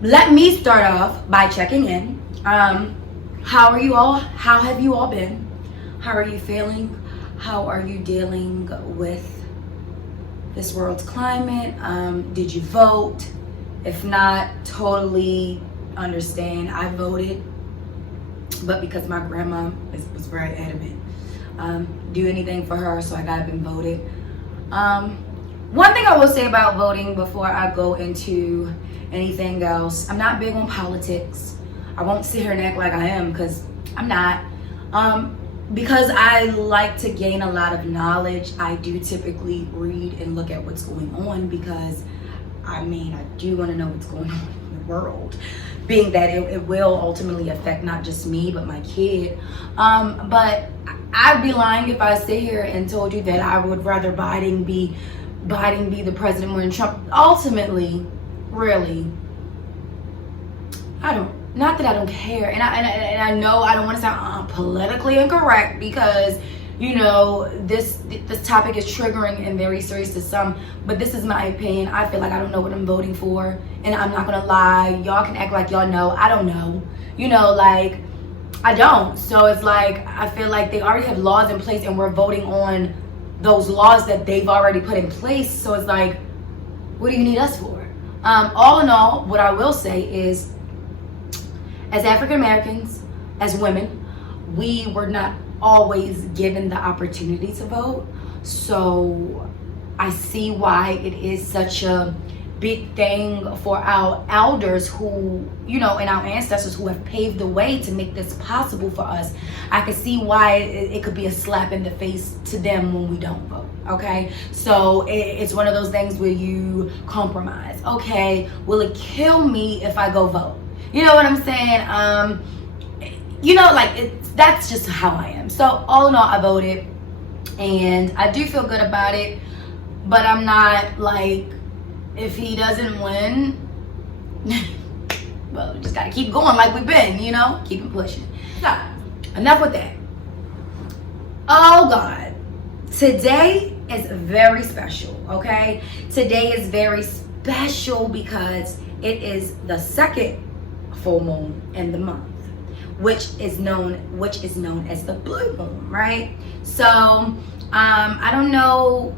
let me start off by checking in. How are you all? How have you all been? How are you feeling? How are you dealing with this world's climate? Did you vote? If not, totally understand. I voted, but because my grandma was very adamant, do anything for her, so I got up and voted. One thing I will say about voting before I go into anything else, I'm not big on politics. I won't sit here and act like I am, because I'm not. Because I like to gain a lot of knowledge, I do typically read and look at what's going on, because I do want to know what's going on in the world, being that it will ultimately affect not just me but my kid. But I'd be lying if I sit here and told you that I would rather Biden be the president more than Trump. Ultimately, really, not that I don't care, and I know I don't want to sound politically incorrect, because this topic is triggering and very serious to some, but this is my opinion. I feel like I don't know what I'm voting for, and I'm not gonna lie. Y'all can act like y'all know. I don't know. I don't. So it's like, I feel like they already have laws in place, and we're voting on those laws that they've already put in place. So it's like, what do you need us for? All in all, what I will say is, as African Americans, as women, we were not always given the opportunity to vote. So I see why it is such a big thing for our elders who, and our ancestors who have paved the way to make this possible for us. I can see why it could be a slap in the face to them when we don't vote. Okay, so it's one of those things where you compromise. Okay, will it kill me if I go vote? You know what I'm saying? That's just how I am. So all in all, I voted, and I do feel good about it, but I'm not like, if he doesn't win, well, we just gotta keep going like we've been, keep it pushing. So, enough with that. Oh God, today is very special, okay? Today is very special because it is the second full moon in the month, which is known as the blue moon, right? So I don't know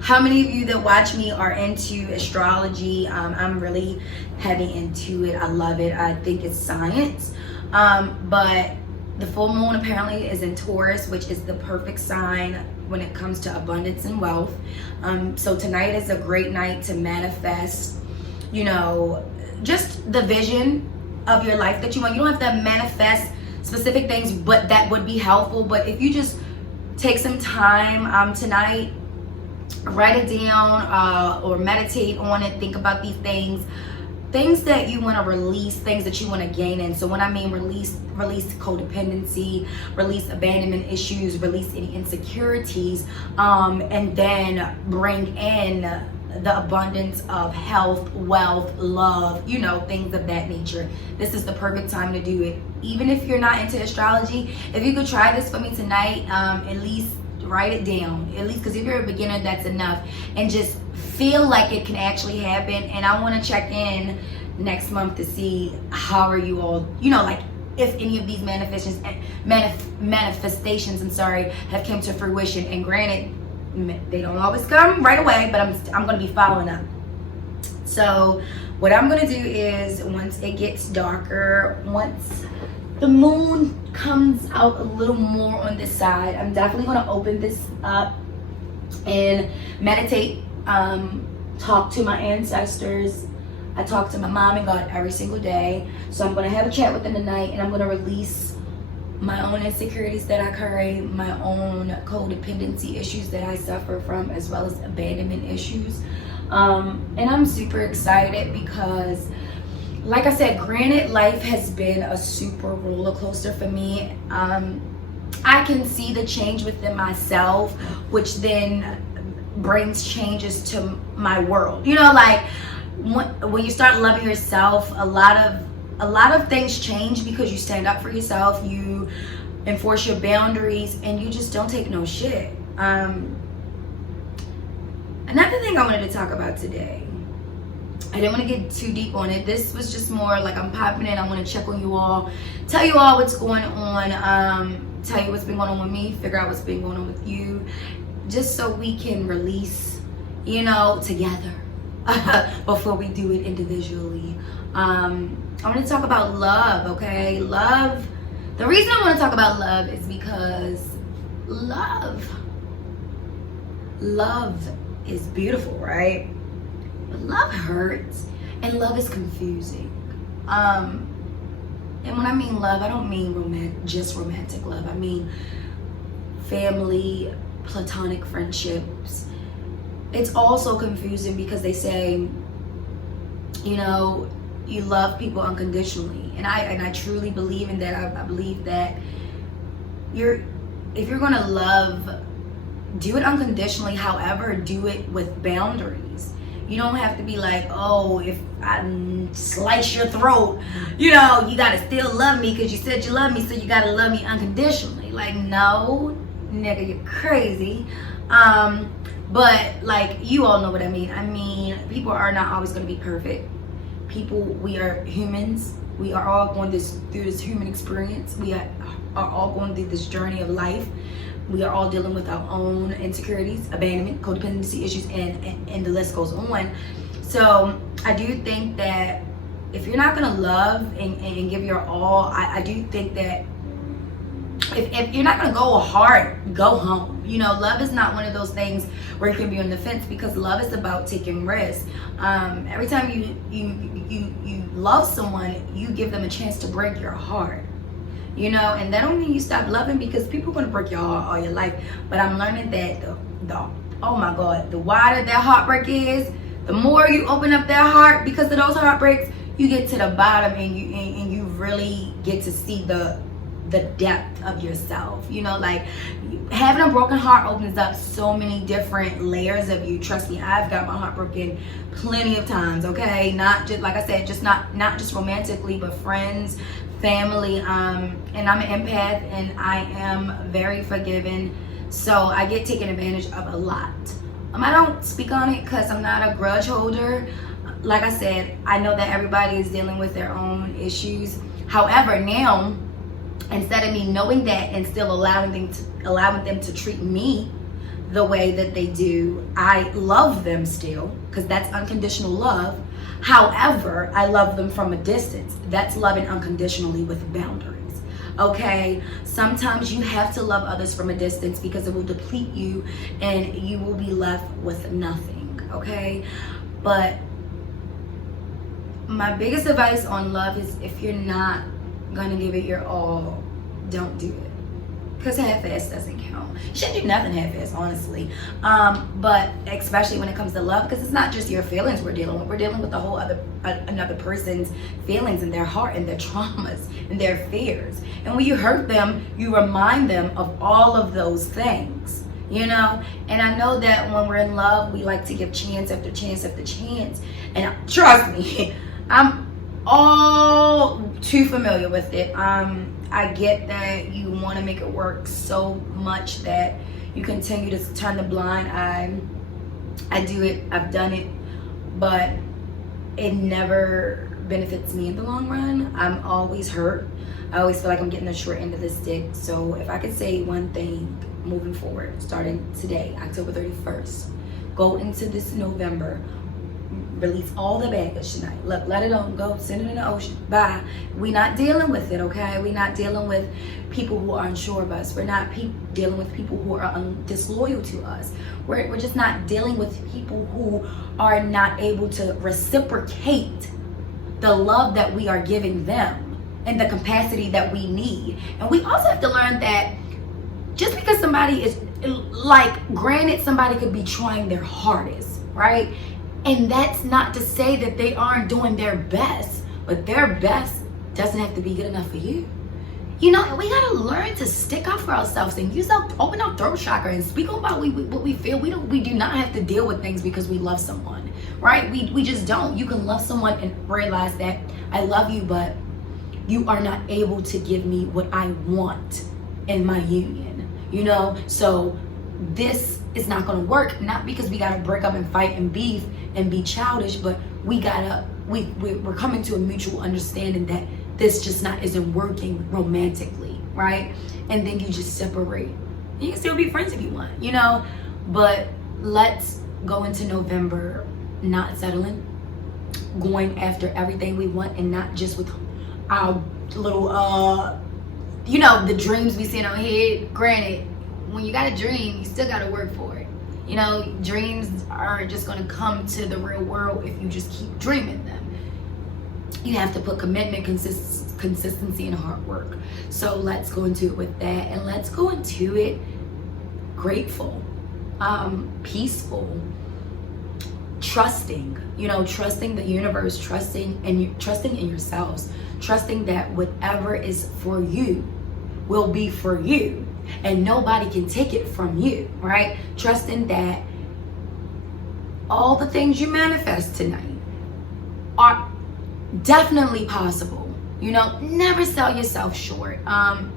how many of you that watch me are into astrology. I'm really heavy into it. I love it. I think it's science. But the full moon apparently is in Taurus, which is the perfect sign when it comes to abundance and wealth. So tonight is a great night to manifest, just the vision of your life that you want. You don't have to manifest specific things, but that would be helpful. But if you just take some time tonight, write it down, or meditate on it, think about these things that you want to release, things that you want to gain in. So when I mean release codependency, release abandonment issues, release any insecurities, and then bring in the abundance of health, wealth, love, things of that nature. This is the perfect time to do it. Even if you're not into astrology, if you could try this for me tonight, at least write it down, at least, because if you're a beginner, that's enough, and just feel like it can actually happen. And I want to check in next month to see how are you all, if any of these manifestations, have come to fruition. And granted, they don't always come right away, but I'm going to be following up. So what I'm going to do is, once it gets darker, once the moon comes out a little more on this side, I'm definitely going to open this up and meditate, talk to my ancestors. I talk to my mom and God every single day. So I'm going to have a chat with them tonight, and I'm going to release my own insecurities that I carry, my own codependency issues that I suffer from, as well as abandonment issues. And I'm super excited because, like I said, granted, life has been a super roller coaster for me. I can see the change within myself, which then brings changes to my world. When you start loving yourself, a lot of things change because you stand up for yourself, you enforce your boundaries, and you just don't take no shit. Another thing I wanted to talk about today I didn't want to get too deep on it. This was just more like I'm popping in. I want to check on you all, tell you all what's going on, tell you what's been going on with me, figure out what's been going on with you, just so we can release, you know, together before we do it individually. I want to talk about love, okay? Love. The reason I want to talk about love is because love is beautiful, right? But love hurts, and love is confusing. And when I mean love, I don't mean just romantic love. I mean family, platonic friendships. It's also confusing because they say, you know, you love people unconditionally, and I truly believe in that. I believe that if you're gonna love, do it unconditionally. However, do it with boundaries. You don't have to be like, oh, if I slice your throat, you know, you gotta still love me because you said you love me, so you gotta love me unconditionally. Like, no, nigga, you're crazy. But like, you all know what I mean. I mean, people are not always gonna be perfect. We are humans. We are all going through this human experience. We are all going through this journey of life. We are all dealing with our own insecurities, abandonment, codependency issues, and the list goes on. So I do think that if you're not gonna love and give your all, I do think that if you're not gonna go hard, go home. You know, love is not one of those things where you can be on the fence, because love is about taking risks. Every time you love someone, you give them a chance to break your heart. You know, and that don't mean you stop loving, because people are gonna break your heart all your life. But I'm learning that oh my God, the wider that heartbreak is, the more you open up that heart because of those heartbreaks, you get to the bottom, and you really get to see the depth of yourself. You know, like, having a broken heart opens up so many different layers of you. Trust me, I've got my heart broken plenty of times, okay? Not just, like I said, just not just romantically, but friends, family, and I'm an empath, and I am very forgiving, so I get taken advantage of a lot. I don't speak on it because I'm not a grudge holder. Like I said, I know that everybody is dealing with their own issues. However, now, instead of me knowing that and still allowing them to treat me the way that they do, I love them still, because that's unconditional love. However, I love them from a distance. That's loving unconditionally with boundaries. Okay? Sometimes you have to love others from a distance, because it will deplete you and you will be left with nothing. Okay? But my biggest advice on love is, if you're not gonna give it your all, don't do it. Because half-ass doesn't count. You shouldn't do nothing half-ass, honestly. But especially when it comes to love, because it's not just your feelings we're dealing with. We're dealing with another person's feelings and their heart and their traumas and their fears. And when you hurt them, you remind them of all of those things, you know? And I know that when we're in love, we like to give chance after chance after chance. And trust me, I'm all too familiar with it. I get that you want to make it work so much that you continue to turn the blind eye. I do it, I've done it, but it never benefits me in the long run. I'm always hurt. I always feel like I'm getting the short end of the stick. So if I could say one thing moving forward, starting today, October 31st, go into this November, release all the baggage tonight. Look, let it on go, send it in the ocean. Bye. We're not dealing with it, okay? We're not dealing with people who are unsure of us. We're not dealing with people who are disloyal to us. We're just not dealing with people who are not able to reciprocate the love that we are giving them and the capacity that we need. And we also have to learn that just because somebody is, like, granted, somebody could be trying their hardest, right? And that's not to say that they aren't doing their best, but their best doesn't have to be good enough for you. You know, we gotta learn to stick up for ourselves and open our throat chakra and speak about what we feel. We do not have to deal with things because we love someone, right? We just don't. You can love someone and realize that I love you, but you are not able to give me what I want in my union, you know? So this is not going to work. Not because we got to break up and fight and beef and be childish, but we're coming to a mutual understanding that this just isn't working romantically, right? And then you just separate. You can still be friends if you want, you know, but let's go into November not settling, going after everything we want, and not just with our little you know, the dreams we see in our head. Granted, when you got a dream, you still got to work for it. You know, dreams aren't just going to come to the real world if you just keep dreaming them. You have to put commitment, consistency, and hard work. So let's go into it with that, and let's go into it grateful, peaceful, trusting. You know, trusting the universe, trusting in yourselves, trusting that whatever is for you will be for you, and nobody can take it from you, right? Trusting that all the things you manifest tonight are definitely possible. You know, never sell yourself short.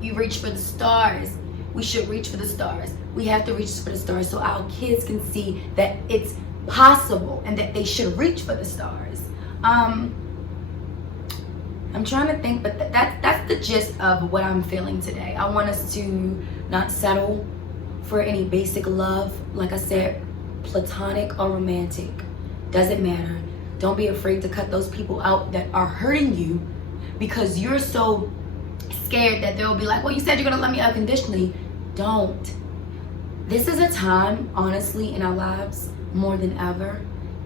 You reach for the stars. We should reach for the stars. We have to reach for the stars so our kids can see that it's possible and that they should reach for the stars. I'm trying to think, but that's the gist of what I'm feeling today. I want us to not settle for any basic love. Like I said, platonic or romantic, doesn't matter. Don't be afraid to cut those people out that are hurting you because you're so scared that they'll be like, well, you said you're gonna love me unconditionally. Don't. This is a time, honestly, in our lives more than ever,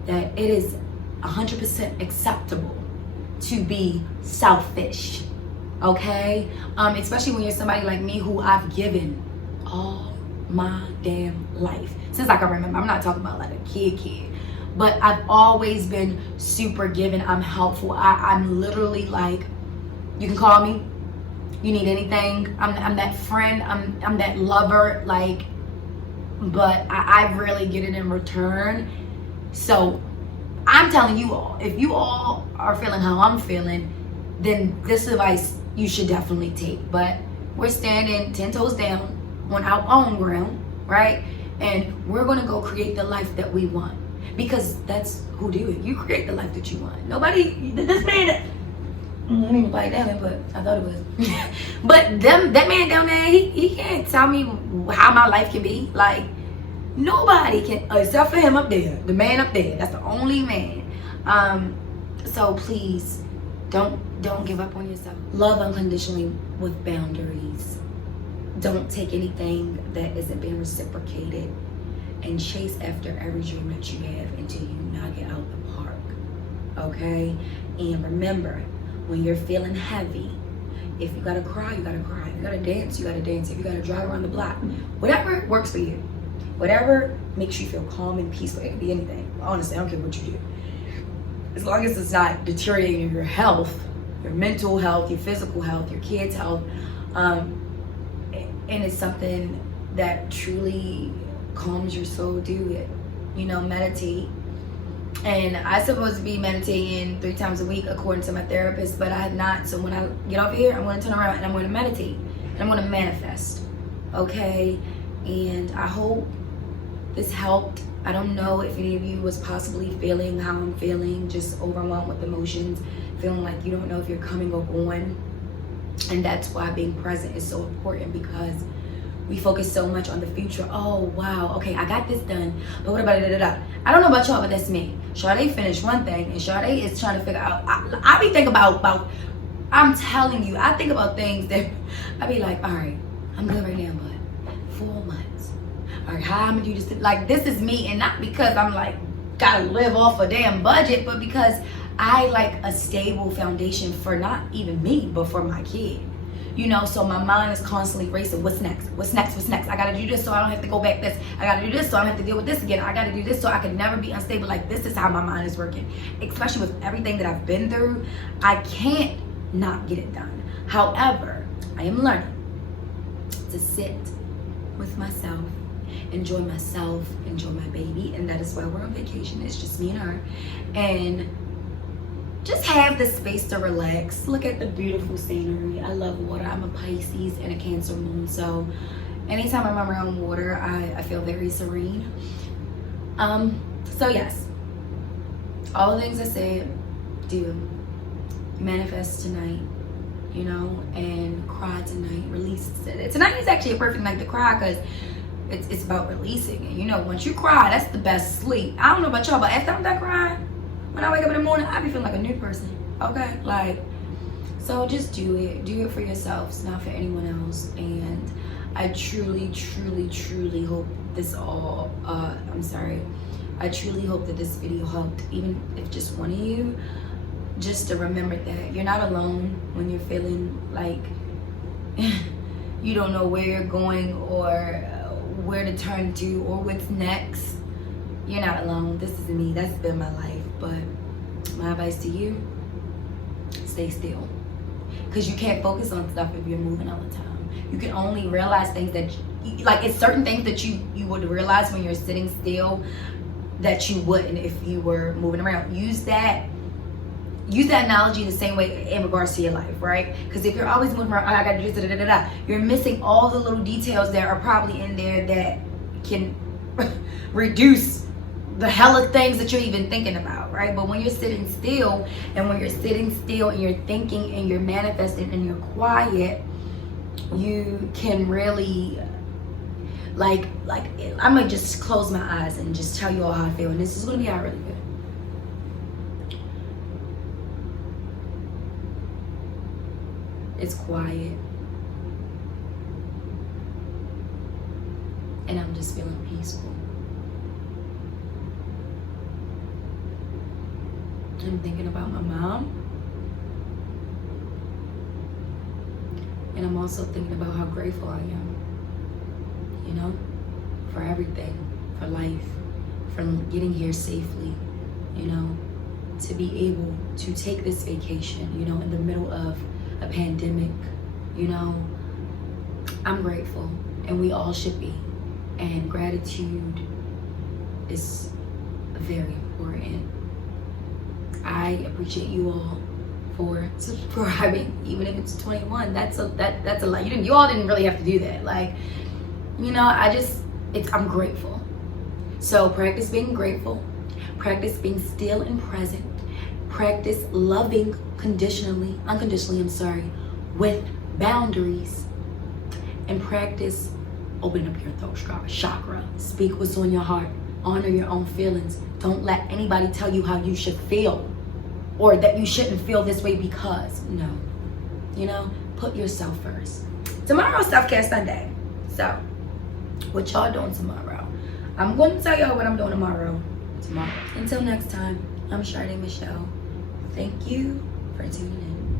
that it is 100% acceptable to be selfish, okay? Especially when you're somebody like me who I've given all my damn life since I can remember. I'm not talking about like a kid, but I've always been super giving. I'm helpful. I'm literally like, you can call me. You need anything. I'm that friend. I'm that lover. Like, but I really get it in return. So I'm telling you all, if you all are feeling how I'm feeling, then this advice you should definitely take. But we're standing 10 toes down on our own ground, right? And we're gonna go create the life that we want, because that's who do it. You create the life that you want. Nobody, this man, I didn't even bite down there, but I thought it was. But that man down there, he can't tell me how my life can be. Like, nobody can, except for him up there, the man up there. That's the only man. So please, don't give up on yourself. Love unconditionally with boundaries. Don't take anything that isn't being reciprocated, and chase after every dream that you have until you knock it out the park. Okay? And remember, when you're feeling heavy, if you gotta cry, you gotta cry. If you gotta dance, you gotta dance. If you gotta drive around the block, whatever works for you. Whatever makes you feel calm and peaceful. It can be anything. Honestly, I don't care what you do. As long as it's not deteriorating your health, your mental health, your physical health, your kids' health, and it's something that truly calms your soul, do it. You know, meditate. And I'm supposed to be meditating 3 times a week according to my therapist, but I have not. So when I get off here, I'm going to turn around and I'm going to meditate. And I'm going to manifest. Okay? And I hope this helped. I don't know if any of you was possibly feeling how I'm feeling, just overwhelmed with emotions, feeling like you don't know if you're coming or going. And that's why being present is so important, because we focus so much on the future. Oh, wow, okay, I got this done, but what about da-da-da? I don't know about y'all, but that's me. Sade finished one thing, and Sade is trying to figure out, I be thinking about, I'm telling you, I think about things that, I be like, all right, I'm good right now, but 4 months. All right, how I'm gonna do this? Like, this is me, and not because I'm like, gotta live off a damn budget, but because I like a stable foundation for not even me, but for my kid. You know, so my mind is constantly racing. What's next? What's next? What's next? I gotta do this so I don't have to go back this. I gotta do this so I don't have to deal with this again. I gotta do this so I can never be unstable. Like, this is how my mind is working. Especially with everything that I've been through, I can't not get it done. However, I am learning to sit with myself, enjoy myself, enjoy my baby, and that is why we're on vacation. It's just me and her. And just have the space to relax. Look at the beautiful scenery. I love water. I'm a Pisces and a Cancer moon, so Anytime I'm around water, I feel very serene. So yes, all the things I said, do manifest tonight, you know, and cry tonight. Release it. Tonight is actually a perfect night to cry because it's about releasing it. You know, once you cry, that's the best sleep. I don't know about y'all, but after I'm done crying, when I wake up in the morning, I be feeling like a new person. Okay, like, so just do it for yourselves, not for anyone else. And I truly hope this all I truly hope that this video helped, even if just one of you, just to remember that you're not alone when you're feeling like you don't know where you're going or where to turn to or what's next. You're not alone. This is me. That's been my life. But my advice to you, stay still. Because you can't focus on stuff if you're moving all the time. You can only realize things that, like, it's certain things that you would realize when you're sitting still that you wouldn't if you were moving around. Use that analogy the same way in regards to your life, right? Because if you're always moving around, I gotta do this, you're missing all the little details that are probably in there that can reduce the hell of things that you're even thinking about, right? But when you're sitting still, and you're thinking and you're manifesting and you're quiet, you can really, like I'm gonna just close my eyes and just tell you all how I feel, and this is gonna be how I really feel. It's quiet, and I'm just feeling peaceful. I'm thinking about my mom, and I'm also thinking about how grateful I am, you know, for everything, for life, for getting here safely, you know, to be able to take this vacation, you know, in the middle of a pandemic, you know. I'm grateful, and we all should be. And gratitude is very important. I appreciate you all for subscribing, even if it's 21. That's a lot. You all didn't really have to do that. Like, you know, I'm grateful. So practice being grateful. Practice being still and present. Practice loving unconditionally, with boundaries. And practice opening up your throat chakra. Speak what's on your heart. Honor your own feelings. Don't let anybody tell you how you should feel, or that you shouldn't feel this way because, no. You know, put yourself first. Tomorrow's Self-Care Sunday. So, what y'all doing tomorrow? I'm going to tell y'all what I'm doing tomorrow. Until next time, I'm Sadé Michelle. Thank you for tuning in.